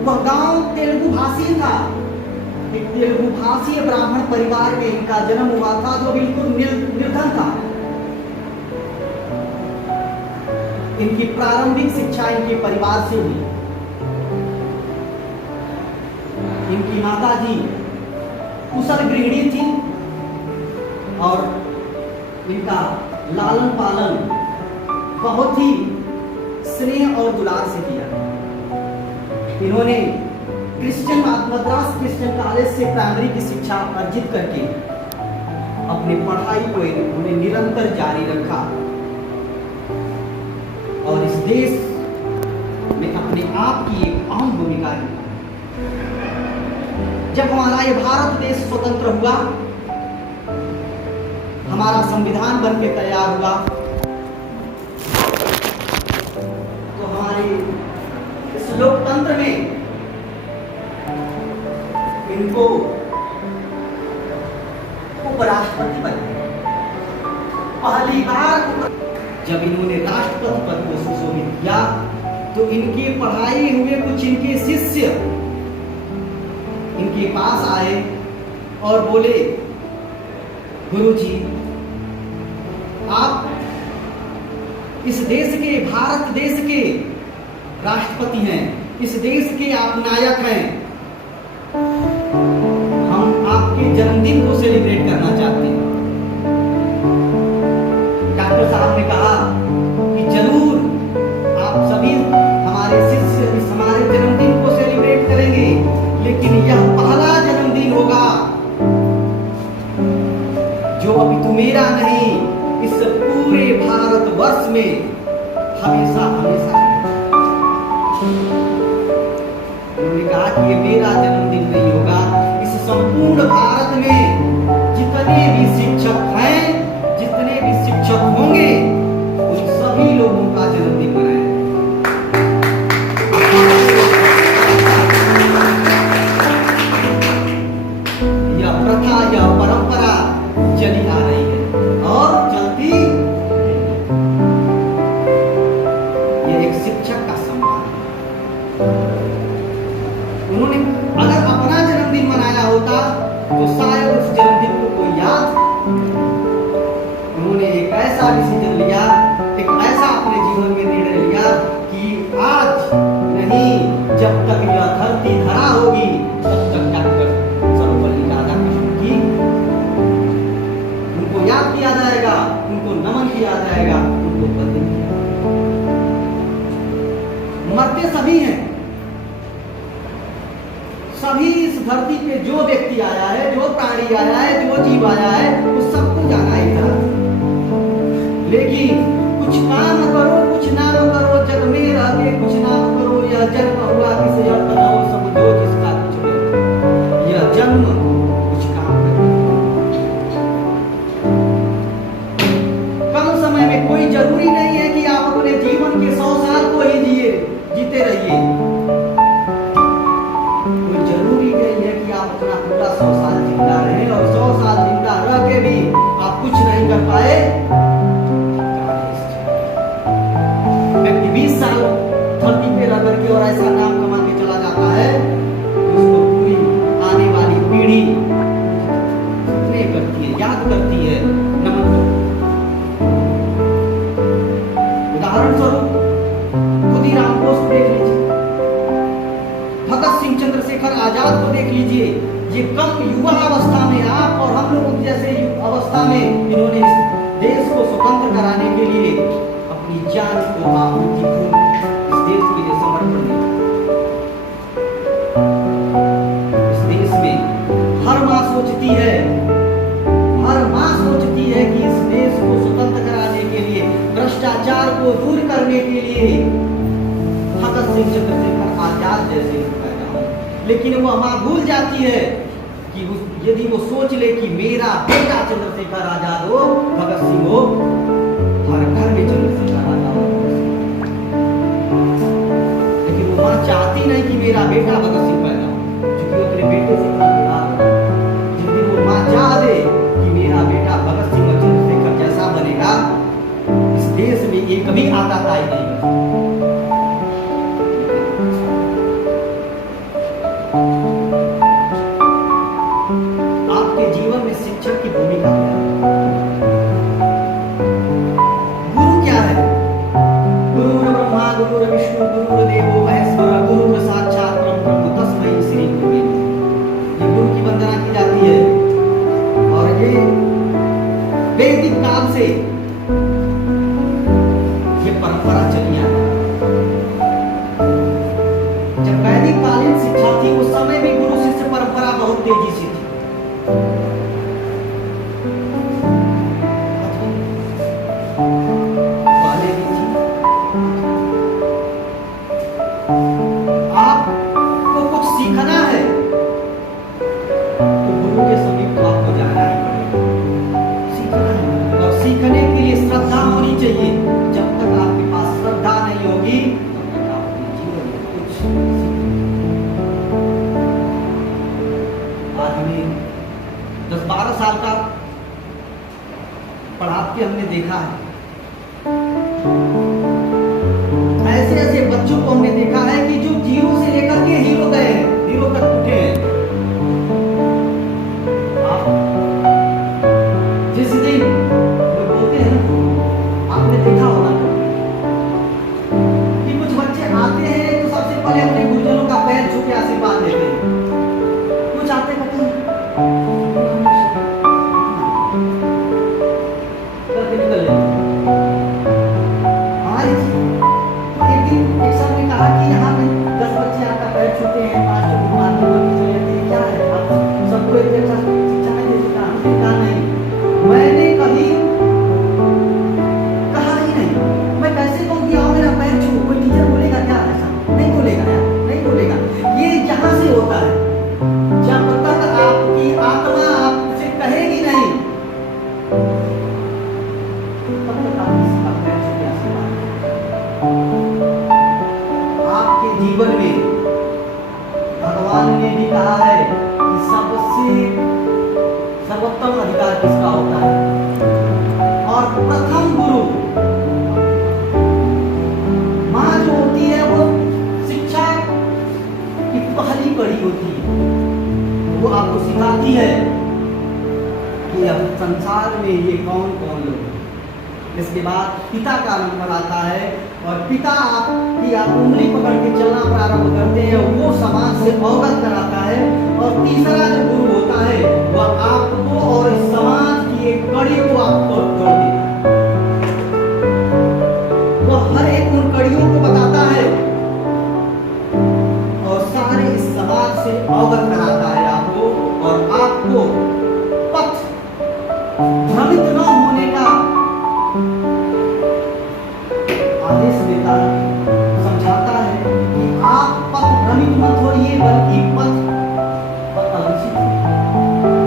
वह गांव तेलुगु भाषी था। एक तेलुगु भाषी ब्राह्मण परिवार में इनका जन्म हुआ था, जो बिल्कुल निर्धन था। इनकी प्रारंभिक शिक्षा इनके परिवार से हुई। इनकी माताजी कुशल गृहिणी थी और इनका लालन पालन बहुत ही स्नेह और दुलार से किया। इन्होंने मद्रास क्रिश्चियन कॉलेज से प्राइमरी की शिक्षा अर्जित करके अपनी पढ़ाई को उन्होंने निरंतर जारी रखा और इस देश में अपने आप की एक अहम भूमिका निभाई। जब हमारा ये भारत देश स्वतंत्र हुआ, हमारा संविधान बनके तैयार हुआ, तो हमारे इस लोकतंत्र में इनको उपराष्ट्रपति बने। पहली बार जब इन्होंने राष्ट्रपति पद को सुशोभित किया, तो इनके पढ़ाई हुए कुछ इनके शिष्य इनके पास आए और बोले, गुरुजी, आप इस देश के, भारत देश के राष्ट्रपति हैं, इस देश के आप नायक हैं, हम आपके जन्मदिन को सेलिब्रेट करना चाहते हैं। डॉक्टर साहब ने कहा कि जरूर आप सभी हमारे शिष्य इस हमारे जन्मदिन को सेलिब्रेट करेंगे, लेकिन यह पहला जन्मदिन होगा जो अभी तो मेरा नहीं, इस पूरे भारत वर्ष में हमेशा हमेशा। उन्होंने कहा कि ये मेरा जन्मदिन नहीं होगा, इस संपूर्ण भारत में जितने भी शिक्षक हैं, जितने भी शिक्षक होंगे, उन सभी लोगों का जन्मदिन मनाएं। यह प्रथा, यह परंपरा चली आ रही है और चलती। ये एक शिक्षक का सम्मान है। उन्होंने अगर अपना जन्मदिन मनाया होता तो शायद उस जन्मदिन को कोई याद। उन्होंने एक ऐसा डिसीजन लिया, एक ऐसा अपने जीवन में निर्णय लिया कि आज नहीं, जब तक यह धरती धरा होगी तब तक डॉक्टर सर्वपल्ली राधाकृष्णन की उनको याद किया जाएगा, उनको नमन किया जाएगा, उनको वंदन किया जाएगा। मरते सभी हैं, सभी इस धरती पे जो व्यक्ति आया है, जो प्राणी आया है, जो जीव आया है, उस सबको जाना ही था। लेकिन कुछ काम करो, कुछ नाम करो, जग में रह के कुछ नाम करो। यह जन्म हुआ किसी अर्थ न हो, समझो जिसका कुछ नहीं। यह जन्म कुछ काम करे। कम समय में कोई जरूरी नहीं है कि आप अपने जीवन के 100 साल को ही जीते रहिए। कोई जरूरी नहीं है कि आप अपना पूरा 100 साल जिंदा रहे और 100 साल जिंदा रह के भी आप कुछ नहीं कर पाए। व्यक्ति 20 साल धरती पे रह करके और ऐसा नाम कमा के चला जाता है, उसको पूरी आने वाली पीढ़ी स्नेह करती है, याद करती है, नमन करती है। उदाहरण स्वरूप खुदीराम बोस को देख लीजिए, भगत सिंह चंद्रशेखर आजाद को देख लीजिए। ये कम युवा अवस्था में, आप और हम लोग जैसे अवस्था में, इन्होंने इस देश को स्वतंत्र कराने के लिए अपनी जान को आहुति दी, इस देश के लिए समर्पण दिया। इस देश में हर माँ सोचती है, हर माँ सोचती है कि इस देश को स्वतंत्र कराने के लिए, भ्रष्टाचार को दूर करने के लिए भगत सिंह चंद्रशेखर आजाद जैसे पैदा हो। लेकिन वह माँ भूल जाती है कि यदि वो सोच ले कि मेरा बेटा चंद्रशेखर आजाद हो, भगत सिंह हो, हर घर में चंद्रशेखर आजाद हो। लेकिन वो माँ चाहती नहीं कि मेरा बेटा भगत सिंह पैदा हो, क्योंकि वो अपने बेटे से इतना प्यार है। यदि वो माँ चाह दे कि मेरा बेटा भगत सिंह और चंद्रशेखर जैसा बनेगा, इस देश में एक भी आताताई नहीं बनेगी। तेजी से थी। पहले भी थी। आपको कुछ सीखना है तो गुरु के समीप तो आपको जाना ही पड़ेगा, सीखना है। और सीखने के लिए श्रद्धा होनी चाहिए। जब तक आपके पास श्रद्धा नहीं होगी तब तक आप अपने जीवन में कुछ आज हमें 10-12 साल का पढ़ा के हमने देखा है, ऐसे ऐसे बच्चों को हमने देखा है कि जो जीरो से लेकर के हीरो गए हैं, हीरो तक उठे हैं। आप जिस दिन वो बोलते हैं ना, आपने देखा होगा कि कुछ बच्चे आते हैं तो सबसे पहले अपने गुरुजनों का पैर छू के आशीर्वाद लेते हैं। कुछ आते करके निकल लेते हैं। हमारी एक सर ने कहा कि यहाँ पे 10 बच्चे आपका पैर छूते हैं, 5 तो भगवान को चले जाते हैं, क्या है आप सबको एक जैसा शिक्षा नहीं दे सकता? हमने कहा नहीं, मैंने कभी कहा ही नहीं। मैं कैसे कहूँ कि आओ मेरा पैर छू? कोई टीचर बोलेगा क्या? ऐसा नहीं बोलेगा यार, नहीं बोलेगा। ये जहाँ से होता है, जब तक आपकी आत्मा आपसे कहेगी नहीं तब तक आप किसी का पैर छू के आशीर्वाद आपके जीवन में भगवान ने भी कहा है कि सबसे सर्वोत्तम अधिकार किसका होता है, और प्रथम गुरु माँ जो होती है वो शिक्षा की पहली कड़ी होती है। वो आपको सिखाती है कि अब संसार में ये कौन कौन लोग। इसके बाद पिता का नंबर आता है और पिता आपकी आप उंगली पकड़ के चलना प्रारंभ करते हैं, वो समाज से अवगत कराता है। और तीसरा जो गुरु होता है वह आपको और इस समाज की एक कड़ी को आपको जोड़ देता है। वो हर एक उन कड़ियों को बताता है और सारे इस समाज से अवगत कराता है आपको, और आपको पथ भ्रमित न होने का आदेश देता है, समझाता है कि आप पथ भ्रमित मत होइए, बल्कि पथ अवश्य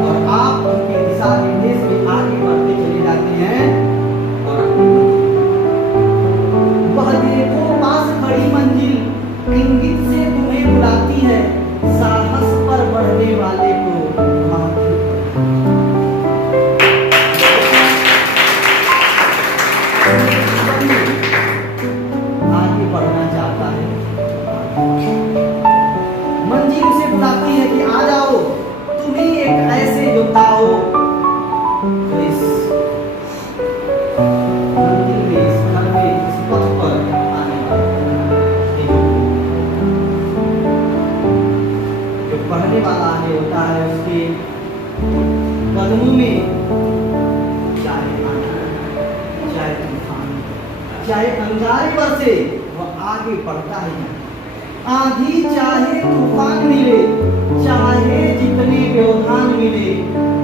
और आप उनके दिशा निर्देश में आगे बढ़ते चले जाते हैं। और वह देखो पास खड़ी मंजिल इंगित से तुम्हें बुलाती है, साहस पर बढ़ने वाले को आगे बढ़ना चाहता है। मंजिल उसे बुलाती है कि आ जाओ, तुम ही एक ऐसे योद्धा हो जो इस मंजिल में, इस घर में, इस पथ पर आने वाले। जो पढ़ने वाला आगे होता है उसके कदमों में चाहे चाहे तूफान, चाहे अंगारे बरसे, वह आगे बढ़ता ही है। आंधी चाहे तूफान मिले, चाहे जितने व्यवधान मिले,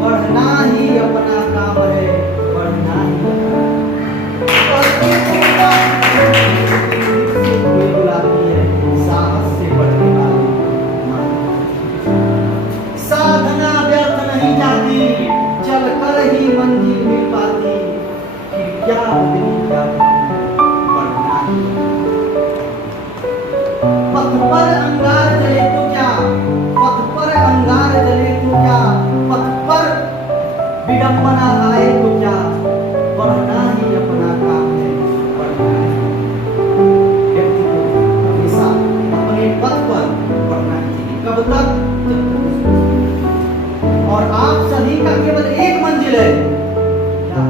बढ़ना ही अपना काम है, बढ़ना ही बुलाती है साहस से बढ़ने वाले। साधना व्यर्थ नहीं जाती, चल कर ही मंजिल मिल पाती, फिर क्या बदली क्या बढ़ना ही। पथ पर अंगार जले तो क्या, पथ पर अंगार जले तो क्या, पथ पर विडंबना आए तो क्या, बढ़ना ही अपना काम है, बढ़ना ही। व्यक्ति को हमेशा अपने पथ पर बढ़ना चाहिए। कब तक? जब तक। और आप सभी का केवल एक मंजिल है, क्या?